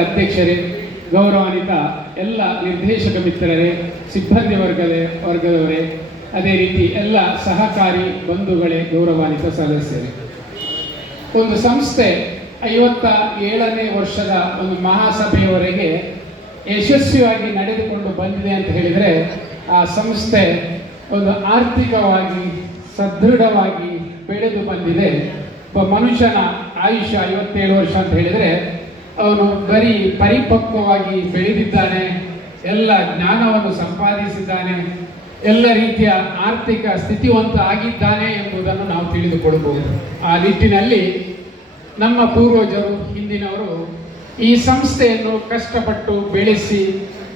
ಅಧ್ಯಕ್ಷರೇ, ಗೌರವಾನ್ವಿತ ಎಲ್ಲ ನಿರ್ದೇಶಕ ಮಿತ್ರರೇ, ಸಿಬ್ಬಂದಿ ವರ್ಗದ ವರ್ಗದವರೇ, ಅದೇ ರೀತಿ ಎಲ್ಲ ಸಹಕಾರಿ ಬಂಧುಗಳೇ, ಗೌರವಾನ್ವಿತ ಸದಸ್ಯರೇ. ಒಂದು ಸಂಸ್ಥೆ ಐವತ್ತ ಏಳನೇ ವರ್ಷದ ಒಂದು ಮಹಾಸಭೆಯವರೆಗೆ ಯಶಸ್ವಿಯಾಗಿ ನಡೆದುಕೊಂಡು ಬಂದಿದೆ ಅಂತ ಹೇಳಿದರೆ, ಆ ಸಂಸ್ಥೆ ಒಂದು ಆರ್ಥಿಕವಾಗಿ ಸದೃಢವಾಗಿ ಬೆಳೆದು ಬಂದಿದೆ. ಒಬ್ಬ ಮನುಷ್ಯನ ಆಯುಷ್ಯ ಐವತ್ತೇಳು ವರ್ಷ ಅಂತ ಹೇಳಿದರೆ ಅವನು ಬರೀ ಪರಿಪಕ್ವವಾಗಿ ಬೆಳೆದಿದ್ದಾನೆ, ಎಲ್ಲ ಜ್ಞಾನವನ್ನು ಸಂಪಾದಿಸಿದ್ದಾನೆ, ಎಲ್ಲ ರೀತಿಯ ಆರ್ಥಿಕ ಸ್ಥಿತಿವಂತ ಆಗಿದ್ದಾನೆ ಎಂಬುದನ್ನು ನಾವು ತಿಳಿದುಕೊಳ್ಳಬಹುದು. ಆ ನಿಟ್ಟಿನಲ್ಲಿ ನಮ್ಮ ಪೂರ್ವಜರು, ಹಿಂದಿನವರು ಈ ಸಂಸ್ಥೆಯನ್ನು ಕಷ್ಟಪಟ್ಟು ಬೆಳೆಸಿ,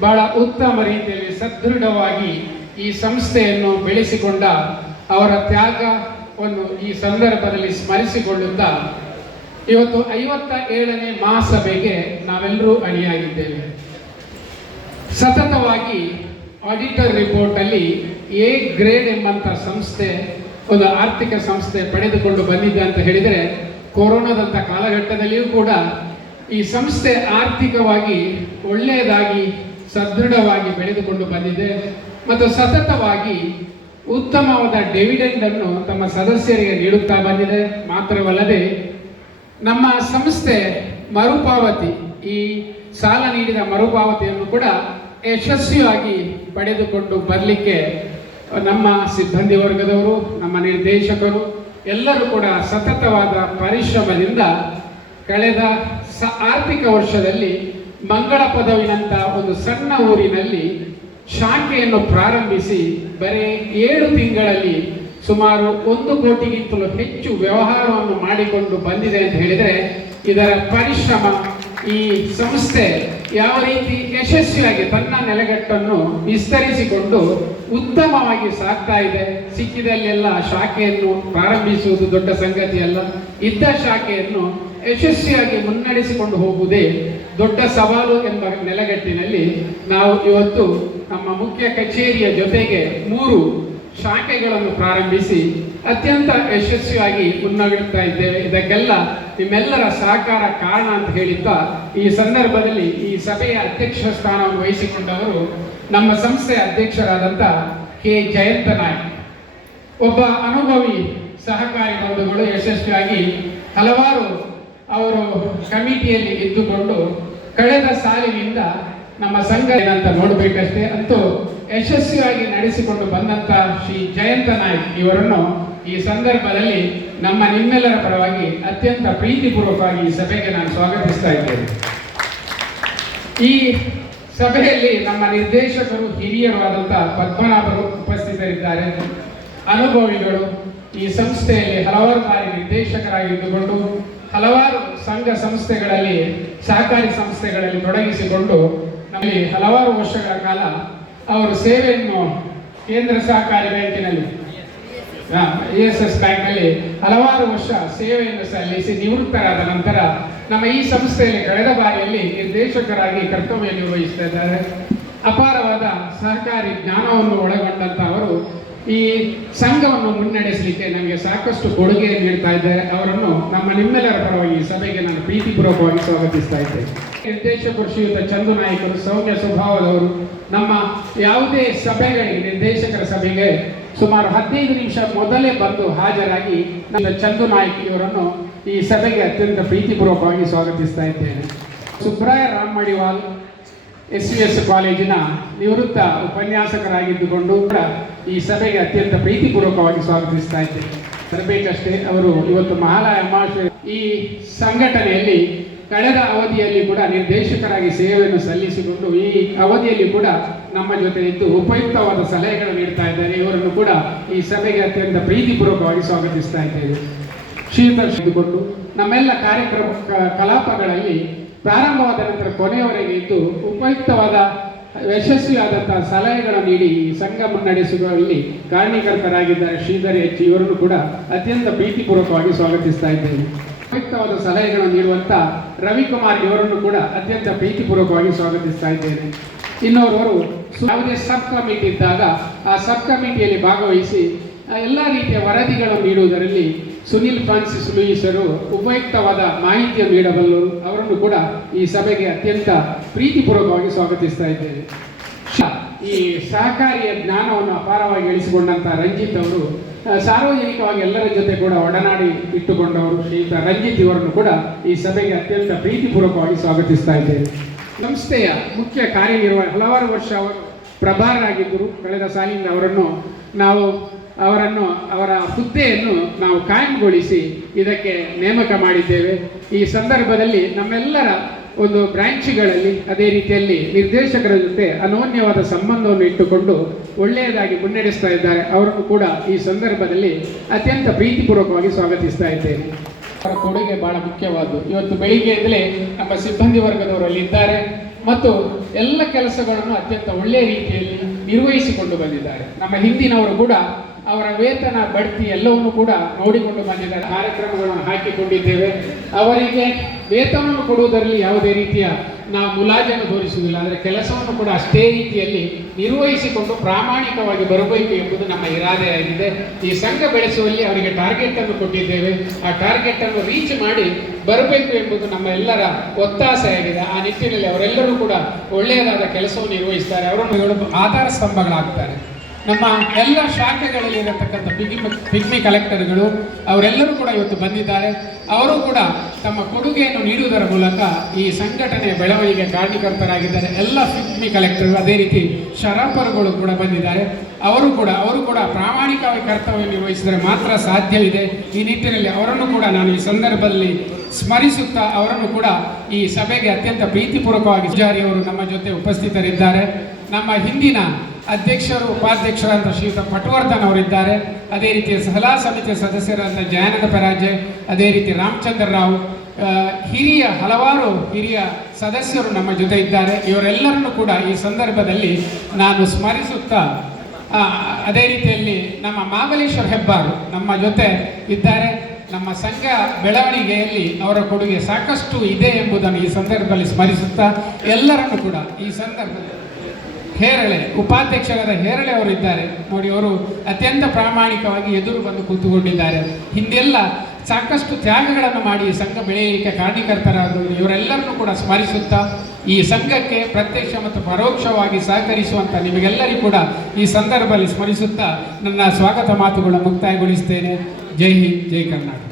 ಬಹಳ ಉತ್ತಮ ರೀತಿಯಲ್ಲಿ ಸದೃಢವಾಗಿ ಈ ಸಂಸ್ಥೆಯನ್ನು ಬೆಳೆಸಿಕೊಂಡ ಅವರ ತ್ಯಾಗವನ್ನು ಈ ಸಂದರ್ಭದಲ್ಲಿ ಸ್ಮರಿಸಿಕೊಳ್ಳುತ್ತಾ ಇವತ್ತು ಐವತ್ತ ಏಳನೇ ಮಹಾಸಭೆಗೆ ನಾವೆಲ್ಲರೂ ಅಣಿಯಾಗಿದ್ದೇವೆ ಸತತವಾಗಿ ಆಡಿಟರ್ ರಿಪೋರ್ಟ್ ಅಲ್ಲಿ ಎ ಗ್ರೇಡ್ ಎಂಬಂತ ಸಂಸ್ಥೆ, ಒಂದು ಆರ್ಥಿಕ ಸಂಸ್ಥೆ ಪಡೆದುಕೊಂಡು ಬಂದಿದೆ ಅಂತ ಹೇಳಿದರೆ, ಕೊರೋನಾದಂಥ ಕಾಲಘಟ್ಟದಲ್ಲಿಯೂ ಕೂಡ ಈ ಸಂಸ್ಥೆ ಆರ್ಥಿಕವಾಗಿ ಒಳ್ಳೆಯದಾಗಿ, ಸದೃಢವಾಗಿ ಬೆಳೆದುಕೊಂಡು ಬಂದಿದೆ ಮತ್ತು ಸತತವಾಗಿ ಉತ್ತಮವಾದ ಡಿವಿಡೆಂಡ್ ಅನ್ನು ತಮ್ಮ ಸದಸ್ಯರಿಗೆ ನೀಡುತ್ತಾ ಬಂದಿದೆ. ಮಾತ್ರವಲ್ಲದೆ ನಮ್ಮ ಸಂಸ್ಥೆ ಮರುಪಾವತಿ, ಈ ಸಾಲ ನೀಡಿದ ಮರುಪಾವತಿಯನ್ನು ಕೂಡ ಯಶಸ್ವಿಯಾಗಿ ಪಡೆದುಕೊಂಡು ಬರಲಿಕ್ಕೆ ನಮ್ಮ ಸಿಬ್ಬಂದಿ ವರ್ಗದವರು, ನಮ್ಮ ನಿರ್ದೇಶಕರು, ಎಲ್ಲರೂ ಕೂಡ ಸತತವಾದ ಪರಿಶ್ರಮದಿಂದ ಕಳೆದ ಸ, ಆರ್ಥಿಕ ವರ್ಷದಲ್ಲಿ ಮಂಗಳ ಪದವಿನಂಥ ಒಂದು ಸಣ್ಣ ಊರಿನಲ್ಲಿ ಶಾಖೆಯನ್ನು ಪ್ರಾರಂಭಿಸಿ ಬರೀ ಏಳು ತಿಂಗಳಲ್ಲಿ ಸುಮಾರು ಒಂದು ಕೋಟಿಗಿಂತಲೂ ಹೆಚ್ಚು ವ್ಯವಹಾರವನ್ನು ಮಾಡಿಕೊಂಡು ಬಂದಿದೆ ಅಂತ ಹೇಳಿದರೆ, ಇದರ ಪರಿಶ್ರಮ ಈ ಸಂಸ್ಥೆ ಯಾವ ರೀತಿ ಯಶಸ್ವಿಯಾಗಿ ತನ್ನ ನೆಲೆಗಟ್ಟನ್ನು ವಿಸ್ತರಿಸಿಕೊಂಡು ಉತ್ತಮವಾಗಿ ಸಾಗ್ತಾ ಇದೆ, ಸಿಕ್ಕಿದಲ್ಲೆಲ್ಲ ಶಾಖೆಯನ್ನು ಪ್ರಾರಂಭಿಸುವುದು ದೊಡ್ಡ ಸಂಗತಿಯಲ್ಲ ಇದ್ದ ಶಾಖೆಯನ್ನು ಯಶಸ್ವಿಯಾಗಿ ಮುನ್ನಡೆಸಿಕೊಂಡು ಹೋಗುವುದೇ ದೊಡ್ಡ ಸವಾಲು ಎಂಬ ನೆಲೆಗಟ್ಟಿನಲ್ಲಿ ನಾವು ಇವತ್ತು ನಮ್ಮ ಮುಖ್ಯ ಕಚೇರಿಯ ಜೊತೆಗೆ ಮೂರು ಶಾಖೆಗಳನ್ನು ಪ್ರಾರಂಭಿಸಿ ಅತ್ಯಂತ ಯಶಸ್ವಿಯಾಗಿ ಮುನ್ನಡೆಯುತ್ತಾ ಇದ್ದೇವೆ. ಇದಕ್ಕೆಲ್ಲ ನಿಮ್ಮೆಲ್ಲರ ಸಹಕಾರ ಕಾರಣ ಅಂತ ಹೇಳಿದ್ದ ಈ ಸಂದರ್ಭದಲ್ಲಿ ಈ ಸಭೆಯ ಅಧ್ಯಕ್ಷ ಸ್ಥಾನವನ್ನು ವಹಿಸಿಕೊಂಡವರು ನಮ್ಮ ಸಂಸ್ಥೆಯ ಅಧ್ಯಕ್ಷರಾದಂಥ ಕೆ. ಜಯಂತ ನಾಯ್ಕ್. ಒಬ್ಬ ಅನುಭವಿ ಸಹಕಾರಿ ಬಂಧುಗಳು ಯಶಸ್ವಿಯಾಗಿ ಹಲವಾರು ಅವರು ಕಮಿಟಿಯಲ್ಲಿ ಇದ್ದುಕೊಂಡು ಕಳೆದ ಸಾಲಿನಿಂದ ನಮ್ಮ ಸಂಘ ಏನಂತ ನೋಡಬೇಕಷ್ಟೇ ಅಂತೂ ಯಶಸ್ವಿಯಾಗಿ ನಡೆಸಿಕೊಂಡು ಬಂದಂತ ಶ್ರೀ ಜಯಂತ ನಾಯ್ಕ್ ಇವರನ್ನು ಈ ಸಂದರ್ಭದಲ್ಲಿ ನಮ್ಮ ನಿಮ್ಮೆಲ್ಲರ ಪರವಾಗಿ ಅತ್ಯಂತ ಪ್ರೀತಿಪೂರ್ವಕವಾಗಿ ಈ ಸಭೆಗೆ ನಾನು ಸ್ವಾಗತಿಸ್ತಾ ಇದ್ದೇನೆ. ಈ ಸಭೆಯಲ್ಲಿ ನಮ್ಮ ನಿರ್ದೇಶಕರು, ಹಿರಿಯರು ಆದಂತಹ ಪದ್ಮನಾಭರು ಉಪಸ್ಥಿತರಿದ್ದಾರೆ. ಅನುಭವಿಗಳು, ಈ ಸಂಸ್ಥೆಯಲ್ಲಿ ಹಲವಾರು ಬಾರಿ ನಿರ್ದೇಶಕರಾಗಿದ್ದುಕೊಂಡು, ಹಲವಾರು ಸಂಘ ಸಂಸ್ಥೆಗಳಲ್ಲಿ, ಸಹಕಾರಿ ಸಂಸ್ಥೆಗಳಲ್ಲಿ ತೊಡಗಿಸಿಕೊಂಡು ಹಲವಾರು ವರ್ಷಗಳ ಕಾಲ ಅವರು ಸೇವೆಯನ್ನು ಕೇಂದ್ರ ಸಹಕಾರಿ ಬ್ಯಾಂಕಿನಲ್ಲಿ ಇ ಎಸ್ ಎಸ್ ಬ್ಯಾಂಕ್ನಲ್ಲಿ ಹಲವಾರು ವರ್ಷ ಸೇವೆಯನ್ನು ಸಲ್ಲಿಸಿ ನಿವೃತ್ತರಾದ ನಂತರ ನಮ್ಮ ಈ ಸಂಸ್ಥೆಯಲ್ಲಿ ಕಳೆದ ಬಾರಿಯಲ್ಲಿ ನಿರ್ದೇಶಕರಾಗಿ ಕರ್ತವ್ಯ ನಿರ್ವಹಿಸ್ತಾ ಇದ್ದಾರೆ. ಅಪಾರವಾದ ಸಹಕಾರಿ ಜ್ಞಾನವನ್ನು ಒಳಗೊಂಡಂತ ಅವರು ಈ ಸಂಘವನ್ನು ಮುನ್ನಡೆಸಲಿಕ್ಕೆ ನಮಗೆ ಸಾಕಷ್ಟು ಕೊಡುಗೆ ನೀಡ್ತಾ ಇದ್ದಾರೆ. ಅವರನ್ನು ನಮ್ಮ ನಿಮ್ಮೆಲ್ಲರ ಪರವಾಗಿ ಸಭೆಗೆ ನಾನು ಪ್ರೀತಿಪೂರ್ವಕವಾಗಿ ಸ್ವಾಗತಿಸ್ತಾ ಇದ್ದೇನೆ. ನಿರ್ದೇಶಕರು ಶ್ರೀಯುತ ಚಂದು ನಾಯಕರು, ಸೌಮ್ಯ ಸ್ವಭಾವದವರು ನಮ್ಮ ಯಾವುದೇ ಸಭೆಗಳಿಗೆ ನಿರ್ದೇಶಕರ ಸಭೆಗೆ ಸುಮಾರು ಹದಿನೈದು ನಿಮಿಷ ಮೊದಲೇ ಬಂದು ಹಾಜರಾಗಿ ನಮ್ಮ ಚಂದು ನಾಯಕ್ ಇವರನ್ನು ಈ ಸಭೆಗೆ ಅತ್ಯಂತ ಪ್ರೀತಿಪೂರ್ವಕವಾಗಿ ಸ್ವಾಗತಿಸ್ತಾ ಇದ್ದೇನೆ. Subraya Ramdiwal S V S ಕಾಲೇಜಿನ ನಿವೃತ್ತ ಉಪನ್ಯಾಸಕರಾಗಿದ್ದುಕೊಂಡು ಕೂಡ ಈ ಸಭೆಗೆ ಅತ್ಯಂತ ಪ್ರೀತಿಪೂರ್ವಕವಾಗಿ ಸ್ವಾಗತಿಸ್ತಾ ಇದ್ದೇನೆ. ಬರಬೇಕಷ್ಟೇ ಅವರು ಇವತ್ತು ಮಹಾಲಯ ಅಮಾವಾಸ್ಯೆ ಈ ಸಂಘಟನೆಯಲ್ಲಿ ಕಳೆದ ಅವಧಿಯಲ್ಲಿ ಕೂಡ ನಿರ್ದೇಶಕರಾಗಿ ಸೇವೆಯನ್ನು ಸಲ್ಲಿಸಿಕೊಂಡು ಈ ಅವಧಿಯಲ್ಲಿ ಕೂಡ ನಮ್ಮ ಜೊತೆ ಇದ್ದು ಉಪಯುಕ್ತವಾದ ಸಲಹೆಗಳು ನೀಡ್ತಾ ಇದ್ದಾರೆ. ಇವರನ್ನು ಕೂಡ ಈ ಸಭೆಗೆ ಅತ್ಯಂತ ಪ್ರೀತಿಪೂರ್ವಕವಾಗಿ ಸ್ವಾಗತಿಸ್ತಾ ಇದ್ದೇವೆ. ಶ್ರೀಧರ್ಷಿದುಕೊಂಡು ನಮ್ಮೆಲ್ಲ ಕಾರ್ಯಕ್ರಮ ಕಲಾಪಗಳಲ್ಲಿ ಪ್ರಾರಂಭವಾದ ನಂತರ ಕೊನೆಯವರೆಗೆ ಇದ್ದು, ಉಪಯುಕ್ತವಾದ, ಯಶಸ್ವಿಯಾದಂತಹ ಸಲಹೆಗಳನ್ನು ನೀಡಿ ಈ ಸಂಘ ಮುನ್ನಡೆಸುವಲ್ಲಿ ಕಾರಣೀಕರ್ತರಾಗಿದ್ದಾರೆ ಶ್ರೀಧರ್ ಎಚ್ ಇವರನ್ನು ಕೂಡ ಅತ್ಯಂತ ಪ್ರೀತಿಪೂರ್ವಕವಾಗಿ ಸ್ವಾಗತಿಸ್ತಾ ಇದ್ದೇನೆ. ಉಪಯುಕ್ತವಾದ ಸಲಹೆಗಳನ್ನು ನೀಡುವಂತ ರವಿಕುಮಾರ್ ಇವರನ್ನು ಕೂಡ ಅತ್ಯಂತ ಪ್ರೀತಿಪೂರ್ವಕವಾಗಿ ಸ್ವಾಗತಿಸ್ತಾ ಇದ್ದೇನೆ. ಇನ್ನೋರ್ವರು ಯಾವುದೇ ಸಬ್ ಕಮಿಟಿ ಇದ್ದಾಗ ಆ ಸಬ್ ಕಮಿಟಿಯಲ್ಲಿ ಭಾಗವಹಿಸಿ ಎಲ್ಲ ರೀತಿಯ ವರದಿಗಳನ್ನು ನೀಡುವುದರಲ್ಲಿ ಸುನಿಲ್ ಫ್ರಾನ್ಸಿಸ್ ಲೂಯಿಸರು ಉಪಯುಕ್ತವಾದ ಮಾಹಿತಿಯ ನೀಡಬಲ್ಲರು. ಅವರನ್ನು ಕೂಡ ಈ ಸಭೆಗೆ ಅತ್ಯಂತ ಪ್ರೀತಿಪೂರ್ವಕವಾಗಿ ಸ್ವಾಗತಿಸ್ತಾ ಇದ್ದೇವೆ. ಈ ಸಹಕಾರಿಯ ಜ್ಞಾನವನ್ನು ಅಪಾರವಾಗಿ ಇಳಿಸಿಕೊಂಡಂತ ರಂಜಿತ್ ಅವರು ಸಾರ್ವಜನಿಕವಾಗಿ ಎಲ್ಲರ ಜೊತೆ ಕೂಡ ಒಡನಾಡಿ ಇಟ್ಟುಕೊಂಡವರು ಶ್ರೀಯುತ ರಂಜಿತ್ ಇವರನ್ನು ಕೂಡ ಈ ಸಭೆಗೆ ಅತ್ಯಂತ ಪ್ರೀತಿಪೂರ್ವಕವಾಗಿ ಸ್ವಾಗತಿಸ್ತಾ ಇದ್ದೇವೆ. ಸಂಸ್ಥೆಯ ಮುಖ್ಯ ಕಾರ್ಯನಿರ್ವಹ ಹಲವಾರು ವರ್ಷ ಅವರು ಪ್ರಭಾರರಾಗಿದ್ದರು ಕಳೆದ ಸಾಲಿನ ಅವರನ್ನು ನಾವು ಅವರನ್ನು, ಅವರ ಹುದ್ದೆಯನ್ನು ನಾವು ಕಾಯಂಗೊಳಿಸಿ ಇದಕ್ಕೆ ನೇಮಕ ಮಾಡಿದ್ದೇವೆ. ಈ ಸಂದರ್ಭದಲ್ಲಿ ನಮ್ಮೆಲ್ಲರ ಒಂದು ಬ್ರಾಂಚ್ಗಳಲ್ಲಿ ಅದೇ ರೀತಿಯಲ್ಲಿ ನಿರ್ದೇಶಕರ ಜೊತೆ ಅನೋನ್ಯವಾದ ಸಂಬಂಧವನ್ನು ಇಟ್ಟುಕೊಂಡು ಒಳ್ಳೆಯದಾಗಿ ಮುನ್ನಡೆಸ್ತಾ ಇದ್ದಾರೆ. ಅವರನ್ನು ಕೂಡ ಈ ಸಂದರ್ಭದಲ್ಲಿ ಅತ್ಯಂತ ಪ್ರೀತಿಪೂರ್ವಕವಾಗಿ ಸ್ವಾಗತಿಸ್ತಾ ಇದ್ದೇನೆ. ಅವರ ಕೊಡುಗೆ ಬಹಳ ಮುಖ್ಯವಾದ್ದು. ಇವತ್ತು ಬೆಳಿಗ್ಗೆಯಿಂದಲೇ ನಮ್ಮ ಸಿಬ್ಬಂದಿ ವರ್ಗದವರು ಅಲ್ಲಿ ಇದ್ದಾರೆ ಮತ್ತು ಎಲ್ಲ ಕೆಲಸಗಳನ್ನು ಅತ್ಯಂತ ಒಳ್ಳೆಯ ರೀತಿಯಲ್ಲಿ ನಿರ್ವಹಿಸಿಕೊಂಡು ಬಂದಿದ್ದಾರೆ. ನಮ್ಮ ಹಿಂದಿನವರು ಕೂಡ ಅವರ ವೇತನ, ಬಡ್ತಿ ಎಲ್ಲವನ್ನು ಕೂಡ ನೋಡಿಕೊಂಡು ಬಂದಿದ್ದಾರೆ. ಕಾರ್ಯಕ್ರಮಗಳನ್ನು ಹಾಕಿಕೊಂಡಿದ್ದೇವೆ. ಅವರಿಗೆ ವೇತನವನ್ನು ಕೊಡುವುದರಲ್ಲಿ ಯಾವುದೇ ರೀತಿಯ ನಾವು ಮುಲಾಜನ್ನು ತೋರಿಸುವುದಿಲ್ಲ. ಆದರೆ ಕೆಲಸವನ್ನು ಕೂಡ ಅಷ್ಟೇ ರೀತಿಯಲ್ಲಿ ನಿರ್ವಹಿಸಿಕೊಂಡು ಪ್ರಾಮಾಣಿಕವಾಗಿ ಬರಬೇಕು ಎಂಬುದು ನಮ್ಮ ಇರಾದೆಯಾಗಿದೆ. ಈ ಸಂಘ ಬೆಳೆಸುವಲ್ಲಿ ಅವರಿಗೆ ಟಾರ್ಗೆಟ್ ಅನ್ನು ಕೊಟ್ಟಿದ್ದೇವೆ. ಆ ಟಾರ್ಗೆಟ್ ಅನ್ನು ರೀಚ್ ಮಾಡಿ ಬರಬೇಕು ಎಂಬುದು ನಮ್ಮ ಎಲ್ಲರ ಒತ್ತಾಸೆಯಾಗಿದೆ. ಆ ನಿಟ್ಟಿನಲ್ಲಿ ಅವರೆಲ್ಲರೂ ಕೂಡ ಒಳ್ಳೆಯದಾದ ಕೆಲಸವನ್ನು ನಿರ್ವಹಿಸ್ತಾರೆ. ಅವರನ್ನು ಆಧಾರ ಸ್ತಂಭಗಳಾಗ್ತಾರೆ. ನಮ್ಮ ಎಲ್ಲ ಶಾಖೆಗಳಲ್ಲಿ ಇರತಕ್ಕಂಥ ಪಿಗ್ಮಿ ಪಿಗ್ಮಿ ಕಲೆಕ್ಟರ್ಗಳು ಅವರೆಲ್ಲರೂ ಕೂಡ ಇವತ್ತು ಬಂದಿದ್ದಾರೆ. ಅವರು ಕೂಡ ತಮ್ಮ ಕೊಡುಗೆಯನ್ನು ನೀಡುವುದರ ಮೂಲಕ ಈ ಸಂಘಟನೆಯ ಬೆಳವಣಿಗೆ ಕಾರಣೀಕರ್ತರಾಗಿದ್ದಾರೆ ಎಲ್ಲ ಪಿಗ್ಮಿ ಕಲೆಕ್ಟರ್ ಅದೇ ರೀತಿ ಶರಾಪರುಗಳು ಕೂಡ ಬಂದಿದ್ದಾರೆ. ಅವರು ಕೂಡ ಅವರು ಕೂಡ ಪ್ರಾಮಾಣಿಕವಾಗಿ ಕರ್ತವ್ಯ ನಿರ್ವಹಿಸಿದರೆ ಮಾತ್ರ ಸಾಧ್ಯವಿದೆ. ಈ ನಿಟ್ಟಿನಲ್ಲಿ ಅವರನ್ನು ಕೂಡ ನಾನು ಈ ಸಂದರ್ಭದಲ್ಲಿ ಸ್ಮರಿಸುತ್ತಾ ಅವರನ್ನು ಕೂಡ ಈ ಸಭೆಗೆ ಅತ್ಯಂತ ಪ್ರೀತಿಪೂರ್ವಕವಾಗಿ ಜಾರಿಯವರು ನಮ್ಮ ಜೊತೆ ಉಪಸ್ಥಿತರಿದ್ದಾರೆ. ನಮ್ಮ ಹಿಂದಿನ ಅಧ್ಯಕ್ಷರು ಉಪಾಧ್ಯಕ್ಷರಾದ ಶ್ರೀಯುತ ಪಟವರ್ಧನ್ ಅವರಿದ್ದಾರೆ. ಅದೇ ರೀತಿ ಸಲಹಾ ಸಮಿತಿಯ ಸದಸ್ಯರಾದ ಜಯಾನಂದ ಪರಾಜೆ, ಅದೇ ರೀತಿ ರಾಮಚಂದ್ರ ರಾವ್ ಹಿರಿಯ, ಹಲವಾರು ಹಿರಿಯ ಸದಸ್ಯರು ನಮ್ಮ ಜೊತೆ ಇದ್ದಾರೆ. ಇವರೆಲ್ಲರನ್ನು ಕೂಡ ಈ ಸಂದರ್ಭದಲ್ಲಿ ನಾನು ಸ್ಮರಿಸುತ್ತಾ ಅದೇ ರೀತಿಯಲ್ಲಿ ನಮ್ಮ ಮಾಬಲೇಶ್ವರ್ ಹೆಬ್ಬಾರು ನಮ್ಮ ಜೊತೆ ಇದ್ದಾರೆ. ನಮ್ಮ ಸಂಘ ಬೆಳವಣಿಗೆಯಲ್ಲಿ ಅವರ ಕೊಡುಗೆ ಸಾಕಷ್ಟು ಇದೆ ಎಂಬುದನ್ನು ಈ ಸಂದರ್ಭದಲ್ಲಿ ಸ್ಮರಿಸುತ್ತಾ, ಎಲ್ಲರನ್ನು ಕೂಡ ಈ ಸಂದರ್ಭದಲ್ಲಿ ಹೇರಳೆ, ಉಪಾಧ್ಯಕ್ಷರಾದ ಹೇರಳೆ ಅವರು ಇದ್ದಾರೆ ನೋಡಿ, ಅವರು ಅತ್ಯಂತ ಪ್ರಾಮಾಣಿಕವಾಗಿ ಎದುರು ಬಂದು ಕೂತುಕೊಂಡಿದ್ದಾರೆ. ಹಿಂದೆಲ್ಲ ಸಾಕಷ್ಟು ತ್ಯಾಗಗಳನ್ನು ಮಾಡಿ ಈ ಸಂಘ ಬೆಳೆಯಲಿಕ್ಕೆ ಕಾರಣೀಕರ್ತರಾದರು ಇವರೆಲ್ಲರನ್ನೂ ಕೂಡ ಸ್ಮರಿಸುತ್ತಾ ಈ ಸಂಘಕ್ಕೆ ಪ್ರತ್ಯಕ್ಷ ಮತ್ತು ಪರೋಕ್ಷವಾಗಿ ಸಹಕರಿಸುವಂಥ ನಿಮಗೆಲ್ಲರಿಗೂ ಕೂಡ ಈ ಸಂದರ್ಭದಲ್ಲಿ ಸ್ಮರಿಸುತ್ತಾ ನನ್ನ ಸ್ವಾಗತ ಮಾತುಗಳನ್ನು ಮುಕ್ತಾಯಗೊಳಿಸ್ತೇನೆ. ಜೈ ಹಿಂದ್, ಜೈ ಕರ್ನಾಟಕ.